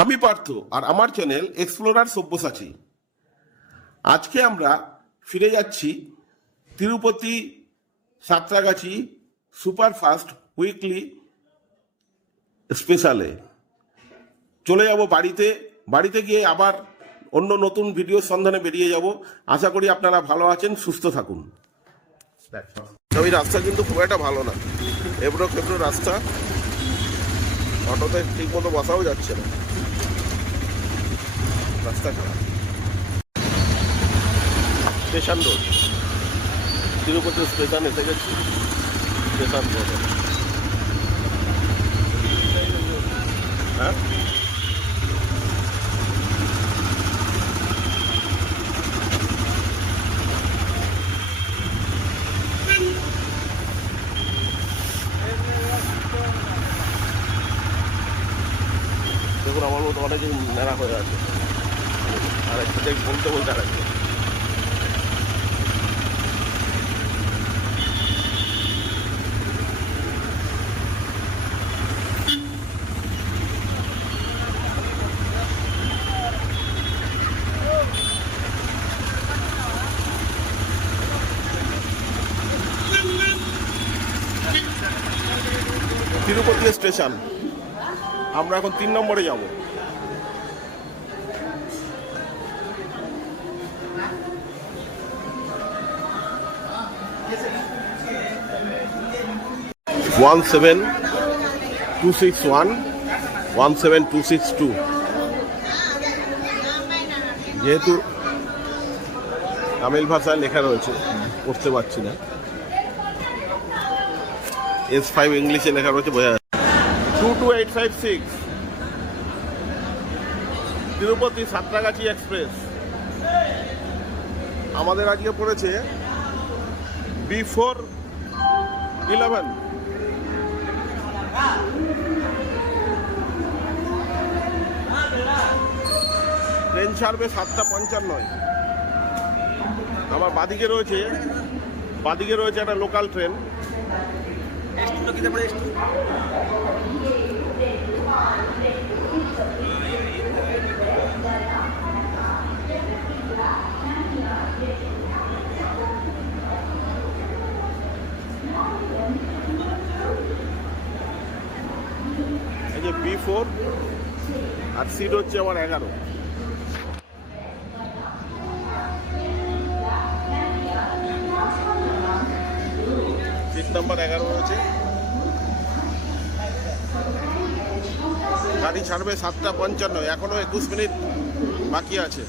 আমি পার্থ আর আমার channel explorer Sabyasachi. আজকে আমরা ফিরে যাচ্ছি তিরুপতি সাঁতরাগাছি সুপারফাস্ট উইকলি স্পেশালে। চলে যাব বাড়িতে গিয়ে আবার অন্য নতুন ভিডিওর সন্ধানে বেরিয়ে যাব। আশা করি আপনারা ভালো আছেন, সুস্থ থাকুন। ওই রাস্তা কিন্তু খুব একটা ভালো না, এবড়ো খেবড়ো রাস্তা, অটোতে ঠিক মতো বসাও যাচ্ছে না, রাস্তা খারাপ। স্টেশন রোড, তিরুপতি স্টেশন এসে গেছি। স্টেশন রোড, হ্যাঁ দেখুন, আমার মতো অনেকে নেড়া হয়ে আছে, আর একটু বলতে বলতে আর একটু। তিরুপতি স্টেশন, আমরা এখন 3 নম্বরে যাব। ওয়ান 7261 17262। যেহেতু তামিল ভাষায় লেখা রয়েছে, পড়তে পারছি না, S5 ইংলিশে লেখা রয়েছে, বোঝা যাচ্ছে। 22856 তিরুপতি সাঁতরাগাছি এক্সপ্রেস। আমাদের আজকে পড়েছে B411। ট্রেন ছাড়বে 7:55। আমার বাদিকে রয়েছে একটা লোকাল ট্রেন। এই যে B4 আর সিট হচ্ছে আমার 11। সিট নাম্বার 11 রয়েছে। গাড়ি ছাড়বে 7:55, এখনো 21 মিনিট বাকি আছে।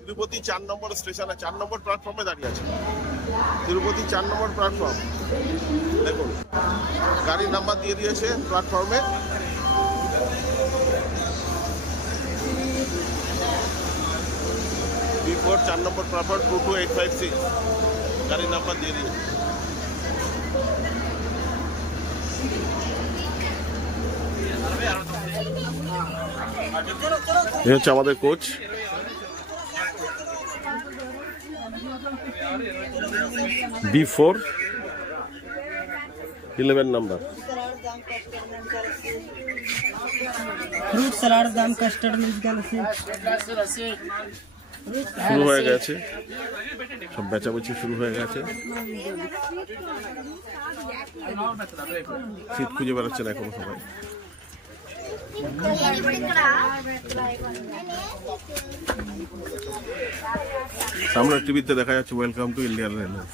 তিরুপতি 4 নম্বর স্টেশনে 4 নম্বর প্ল্যাটফর্মে দাঁড়িয়ে আছে। তিরুপতি 4 নম্বর প্ল্যাটফর্ম, দেখুন গাড়ির নাম্বার দিয়ে দিয়েছে প্ল্যাটফর্মে। B4 4 নম্বর প্ল্যাটফর্ম 22856, গাড়ির নাম্বার দিয়ে দিয়েছে। এই হচ্ছে আমাদের coach. B411 number. Fruit salad, দাম কাস্টার্ড মিল্ক শুরু হয়ে গেছে, সব বেচাবেচি শুরু হয়ে গেছে। সিট খুঁজে বেড়াচ্ছে না এখনো সবাই। সামনে টিভিতে দেখা যাচ্ছে ওয়েলকাম টু ইন্ডিয়ান রেলওয়ে।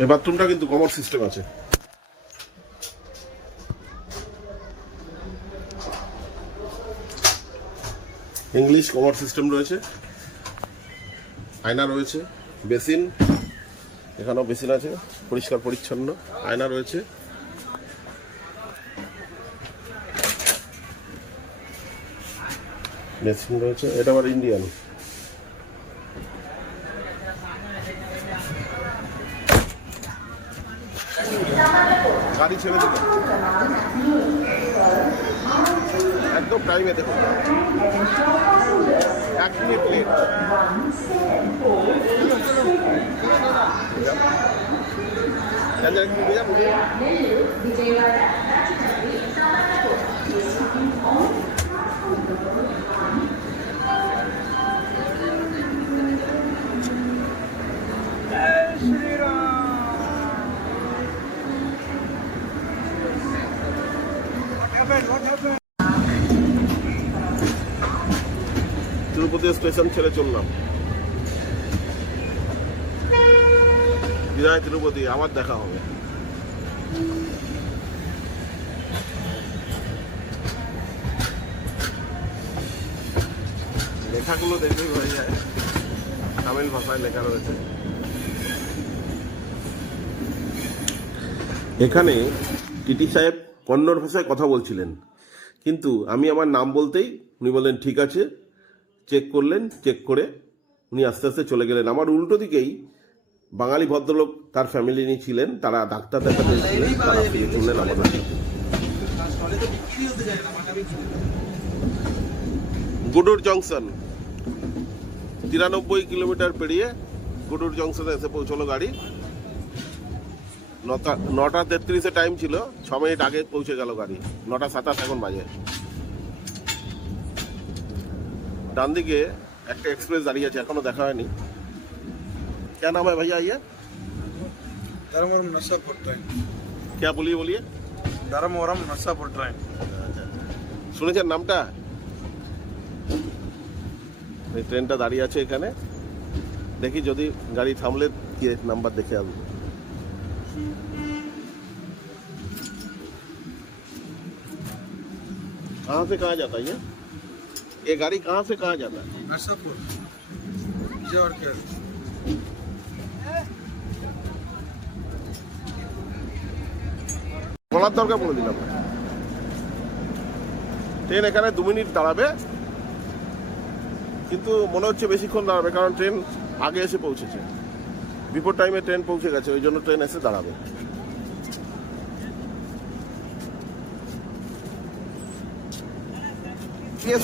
এই বাথরুমটা কিন্তু কমন সিস্টেম আছে। ইংলিশ কমন সিস্টেম রয়েছে, আয়না রয়েছে, বেসিন, এখানেও বেসিন আছে, পরিষ্কার পরিচ্ছন্ন, আয়না রয়েছে। বেসিন রয়েছে, এটা আবার ইন্ডিয়ান। গাড়ি ছেড়ে দিল একদম টাইমে, দেখুন 1 মিনিট লেট। एक मिनट भैया मुझे তিরুপতি স্টেশন ছেড়ে চললাম। বিদায় তিরুপতি, আবার দেখা হবে। লেখাগুলো দেখলেই হয়ে যায়, তামিল ভাষায় লেখা রয়েছে। এখানে টিটি সাহেব কন্নড় ভাষায় কথা বলছিলেন, কিন্তু আমি আমার নাম বলতেই উনি বললেন ঠিক আছে, চেক করলেন, চেক করে উনি আস্তে আস্তে চলে গেলেন। আমার উল্টো দিকেই বাঙালি ভদ্রলোক তার ফ্যামিলি নিয়ে ছিলেন, তারা ডাক্তার দেখাতে ছিলেন, তারা ফিরে চললেন আমাদের সাথে। গুডুর জংশন 93 কিলোমিটার পেরিয়ে গুডুর জংশনে এসে পৌঁছলো গাড়ি। 9:33 টাইম ছিল, 6 মিনিট আগে পৌঁছে গেল গাড়ি। 9:27 এখন বাজে। ডান দিকে একটা এক্সপ্রেস দাঁড়িয়ে আছে, এখনো দেখা হয়নি। क्या नाम है भैया ये? धर्मवरम नरसापुर ट्रेन। क्या बोलिए? धर्मवरम नरसापुर ट्रेन। শুনেছেন নামটা? এই ট্রেনটা দাঁড়িয়ে আছে এখানে, দেখি যদি গাড়ি থামলে কি নাম্বার দেখে আসবো। कहाँ से कहाँ जाता है ये गाड़ी कहाँ से कहाँ जाता है? नरसापुर विजयवाड़ के বলার দরকার বলে দিলাম। ট্রেন এখানে 2 মিনিট দাঁড়াবে, কিন্তু মনে হচ্ছে বেশিক্ষণ দাঁড়াবে, কারণ ট্রেন আগে এসে পৌঁছেছে। বিফোর টাইমে ট্রেন পৌঁছে গেছে, ওই জন্য ট্রেন এসে দাঁড়াবে।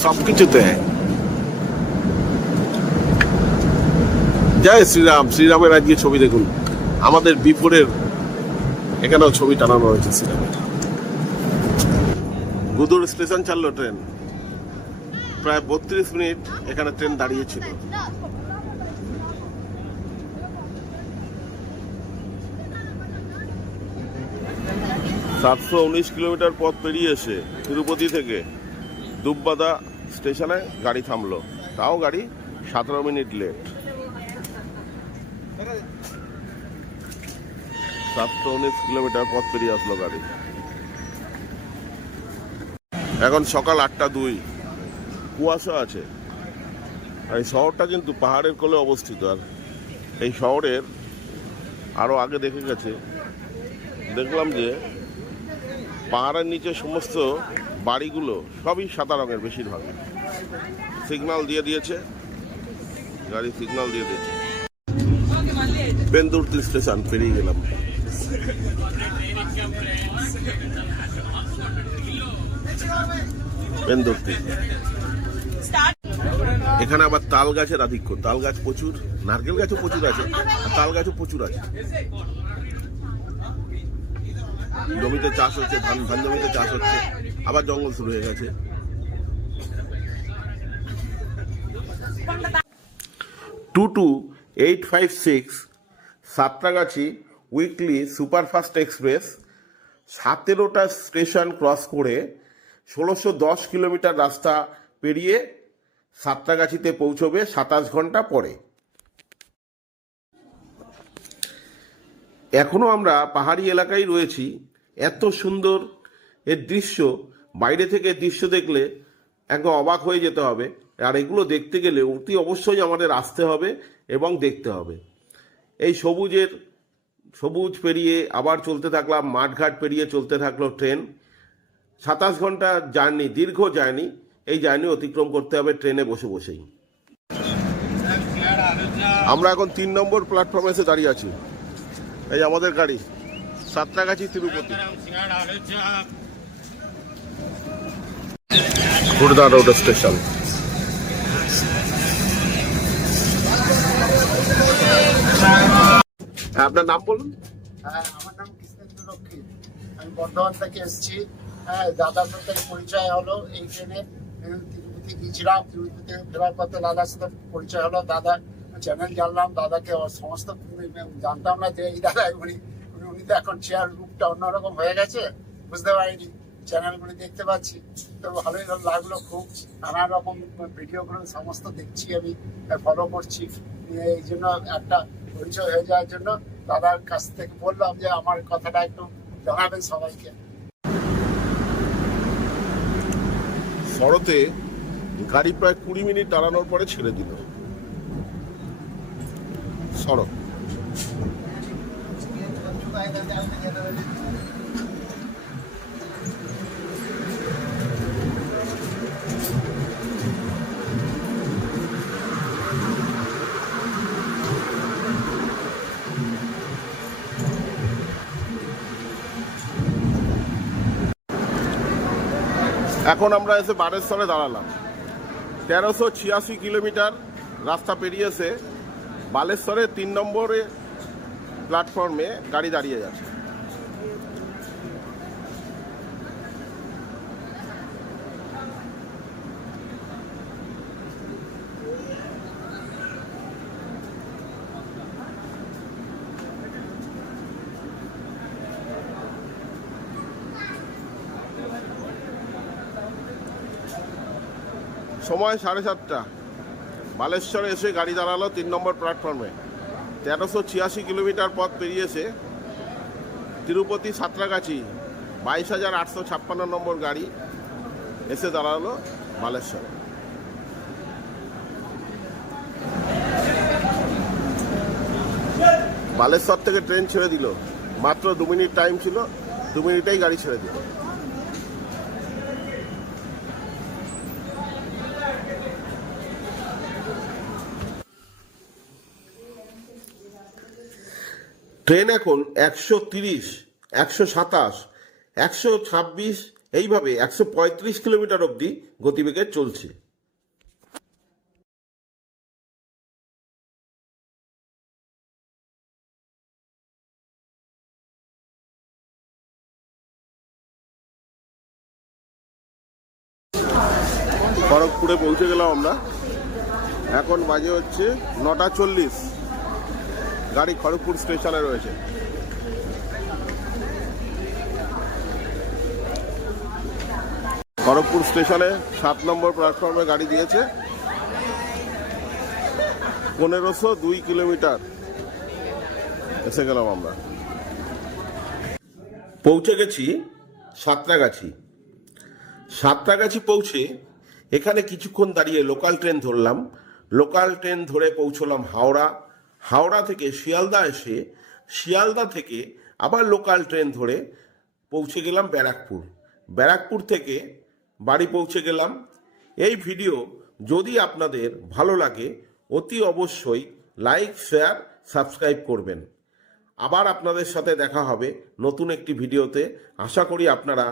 সব কিছুতে জয় শ্রীরাম। শ্রীরামের আজকে ছবি দেখুন, আমাদের বিফোরের এখানেও ছবি টানানো হয়েছে শ্রীরামের। গুদুর স্টেশন ছাড়লো ট্রেন, প্রায় 32 মিনিট এখানে ট্রেন দাঁড়িয়েছিল। $719 কিলোমিটার পথ পেরিয়ে এসে তিরুপতি থেকে দুব্বাদা স্টেশনে গাড়ি থামলো, তাও গাড়ি 17 মিনিট লেট। 719 কিলোমিটার পথ পেরিয়ে আসলো গাড়ি। এখন সকাল 8:02, কুয়াশা আছে। আর এই শহরটা কিন্তু পাহাড়ের কোলে অবস্থিত, আর এই শহরের আরো আগে দেখে গেছে, দেখলাম যে পাহাড়ের নিচে সমস্ত বাড়িগুলো সবই সাদা রঙের, বেশিরভাগ। সিগন্যাল দিয়ে দিয়েছে, গাড়ি সিগন্যাল দিয়ে দিয়েছে। পেন্দুর্তি স্টেশন পেরিয়ে গেলাম। পেন্দুর্তি, এখানে আবার তাল গাছের আধিক্য। তাল গাছ প্রচুর, নারকেল গাছও প্রচুর আছে, আর তাল গাছও প্রচুর আছে। জমিতে চাষ হচ্ছে, ধান জমিতে চাষ হচ্ছে, আবার জঙ্গল শুরু হয়ে গেছে। 22856 সাঁতরাগাছি উইকলি সুপারফাস্ট এক্সপ্রেস 17টা স্টেশন ক্রস করে 1610 কিলোমিটার রাস্তা পেরিয়ে সাঁতরাগাছিতে পৌঁছবে 27 ঘন্টা পরে। এখনো আমরা পাহাড়ি এলাকায় রয়েছি। এত সুন্দর এর দৃশ্য, বাইরে থেকে দৃশ্য দেখলে একদম অবাক হয়ে যেতে হবে। আর এগুলো দেখতে গেলে অতি অবশ্যই আমাদের আসতে হবে এবং দেখতে হবে। এই সবুজ পেরিয়ে আবার চলতে থাকলাম, মাঠঘাট পেরিয়ে চলতে থাকলো ট্রেন। 27 ঘন্টা জার্নি, দীর্ঘ জার্নি। এই জার্নি অতিক্রম করতে হবে ট্রেনে বসে বসেই। আমরা এখন 3 নম্বর প্ল্যাটফর্মে এসে দাঁড়িয়ে আছি। এই আমাদের গাড়ি, সাঁতরাগাছি তিরুপতি। Khurda road station. আপনার নাম বলুন। আমার নাম বর্ধমান থেকে এসেছি। হ্যাঁ, দাদার সাথে পরিচয় হলো এই ট্রেনে। তিরুপতি গিয়েছিলাম, তিরুপতি ফেরার পথে দাদার সাথে পরিচয় হলো। দাদা চ্যানেল জানলাম, দাদাকে সমস্ত জানতাম না যে এই দাদা উনি উনি তো এখন চেয়ার রূপটা অন্যরকম হয়ে গেছে, বুঝতে পারিনি। চ্যানেলগুলি দেখতে পাচ্ছি, তো ভালোই লাগলো খুব। নানা রকম ভিডিওগুলো সমস্ত দেখছি, আমি ফলো করছি। এই জন্য একটা পরিচয় হয়ে যাওয়ার জন্য দাদার কাছ থেকে বললাম যে আমার কথাটা একটু জানাবেন সবাইকে। শরতে গাড়ি প্রায় 20 মিনিট দাঁড়ানোর পরে ছেড়ে দিল। সড়ক এখন আমরা এসে বানেশ্বরে দাঁড়ালাম। 1386 কিলোমিটার রাস্তা পেরিয়েছে বালেশ্বরে 3 নম্বরে প্ল্যাটফর্মে গাড়ি দাঁড়িয়ে যাচ্ছে। সময় 7:30। বালেশ্বরে এসে গাড়ি দাঁড়ালো 3 নম্বর প্ল্যাটফর্মে। 1386 কিলোমিটার পথ পেরিয়েছে তিরুপতি সাঁতরাগাছি 22,856 নম্বর গাড়ি এসে দাঁড়ালো বালেশ্বরে। বালেশ্বর থেকে ট্রেন ছেড়ে দিল, মাত্র 2 মিনিট টাইম ছিল, 2 মিনিটেই গাড়ি ছেড়ে দিল। ট্রেন এখন 130, 127, 126 এইভাবে 135 কিলোমিটার অবধি গতিবেগে চলছে। খড়গপুরে পৌঁছে গেলাম আমরা। এখন বাজে হচ্ছে 9:40। গাড়ি খড়গপুর স্টেশনে রয়েছে। খড়গপুর স্টেশনে 7 নম্বর প্ল্যাটফর্মে গাড়ি দিয়েছে। 1502 কিলোমিটার এসে গেলাম আমরা। পৌঁছে গেছি সাঁতরাগাছি। সাঁতরাগাছি পৌঁছে এখানে কিছুক্ষণ দাঁড়িয়ে লোকাল ট্রেন ধরলাম। লোকাল ট্রেন ধরে পৌঁছলাম হাওড়া। হাওড়া থেকে শিয়ালদা এসে শিয়ালদা থেকে আবার লোকাল ট্রেন ধরে পৌঁছে গেলাম ব্যারাকপুর। ব্যারাকপুর থেকে বাড়ি পৌঁছে গেলাম। এই ভিডিও যদি আপনাদের ভালো লাগে অতি অবশ্যই লাইক, শেয়ার, সাবস্ক্রাইব করবেন। আবার আপনাদের সাথে দেখা হবে নতুন একটি ভিডিওতে। আশা করি আপনারা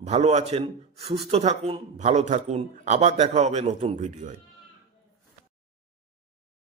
ভালো আছেন, সুস্থ থাকুন, ভালো থাকুন। আবার দেখা হবে নতুন ভিডিওয়।